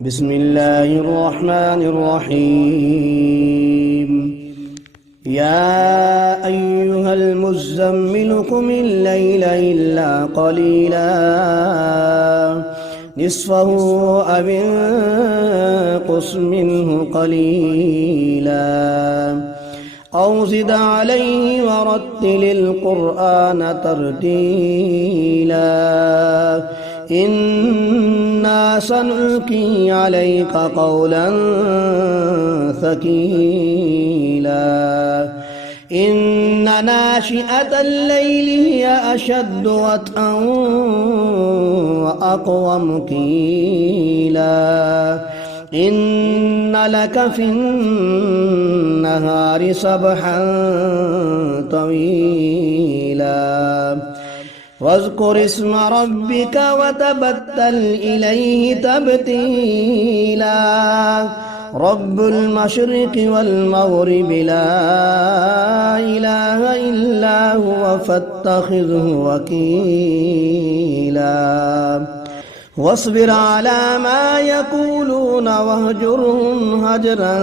بسم الله الرحمن الرحيم. يا أيها المزمل قم الليل إلا قليلا نصفه أو انقص منه قليلا أو زد عليه ورتل القرآن ترتيلا إنا سنلقي عليك قولا ثقيلا إن ناشئة الليل هي أشد وطئا وأقوم قيلا إن لك في النهار سبحا طويلا واذكر اسم ربك وتبتل إليه تبتيلا رب المشرق والمغرب لا إله إلا هو فاتخذه وكيلا واصبر على ما يقولون واهجرهم هجرا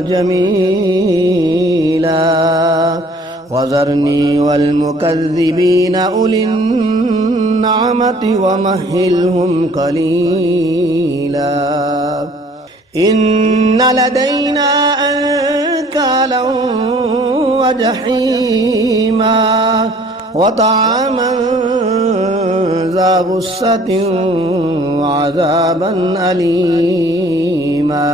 جميلا وذرني والمكذبين أولي النعمة ومهلهم قليلا إن لدينا أنكالا وجحيما وطعاما ذا غصة وعذابا أليما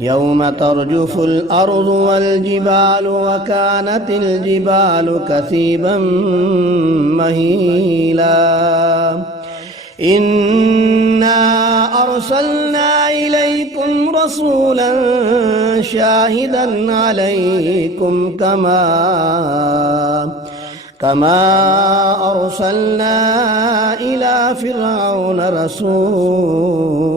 يوم ترجف الأرض والجبال وكانت الجبال كثيبا مهيلا إنا أرسلنا إليكم رسولا شاهدا عليكم كما أرسلنا إلى فرعون رسولا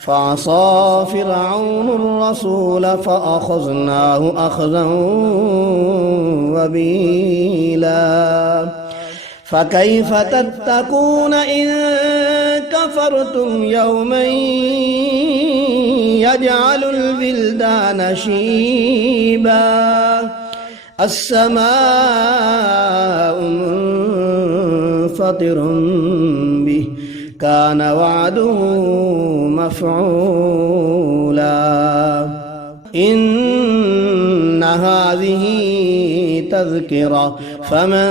فعصى فرعون الرسول فأخذناه أخذا وبيلا فكيف تتقون إن كفرتم يوما يجعل البلدان شيبا السماء منفطر به كان وعده مفعولا إن هذه تذكرة فمن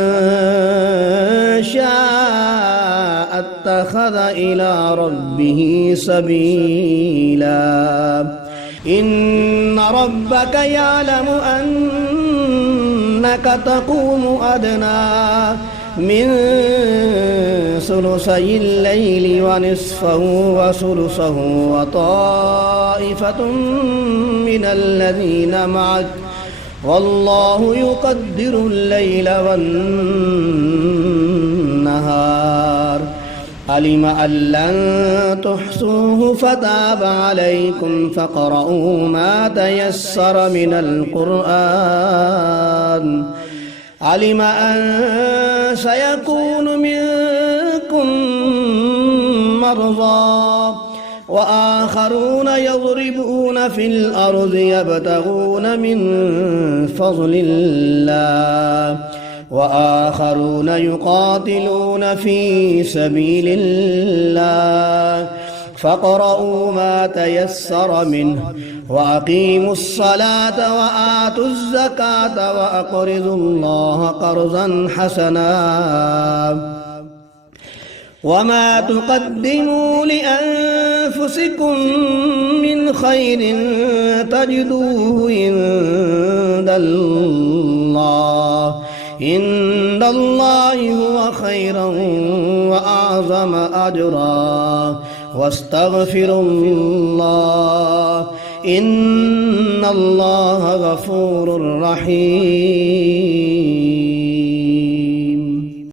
شاء اتخذ إلى ربه سبيلا إن ربك يعلم أنك تقوم أدنى من ثلثي الليل ونصفه وثلثه وطائفة من الذين معك والله يقدر الليل والنهار علم أن لن تحصوه فتاب عليكم فاقرؤوا ما تيسر من القرآن علم أن سيكون منكم مرضى وآخرون يضربون في الأرض يبتغون من فضل الله وآخرون يقاتلون في سبيل الله فاقرؤوا ما تيسر منه وأقيموا الصلاة وآتوا الزكاة وأقرضوا الله قرضا حسنا وما تقدموا لأنفسكم من خير تجدوه عند الله هو خيرا وأعظم أجرا واستغفروا الله إن الله غفور رحيم.